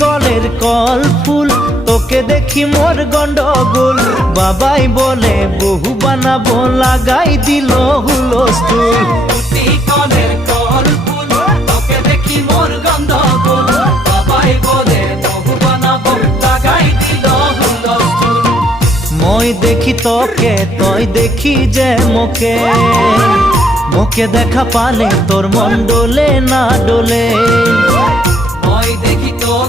কলের কল ফুল তোকে দেখি মোর গন্ডগোল বাবাই বলে বহু বানাবো লাগাই দিল হুলস্থুল কলের কল ফুল তোকে দেখি মোর গন্ডগোল বাবাই বলে বহু বানাবো লাগাই দিল হুলস্থুল মই দেখি তোকে তই দেখি যে মোকে মোকে দেখা পালে তোর মন ডোলে না ডোলে মই দেখি তোকে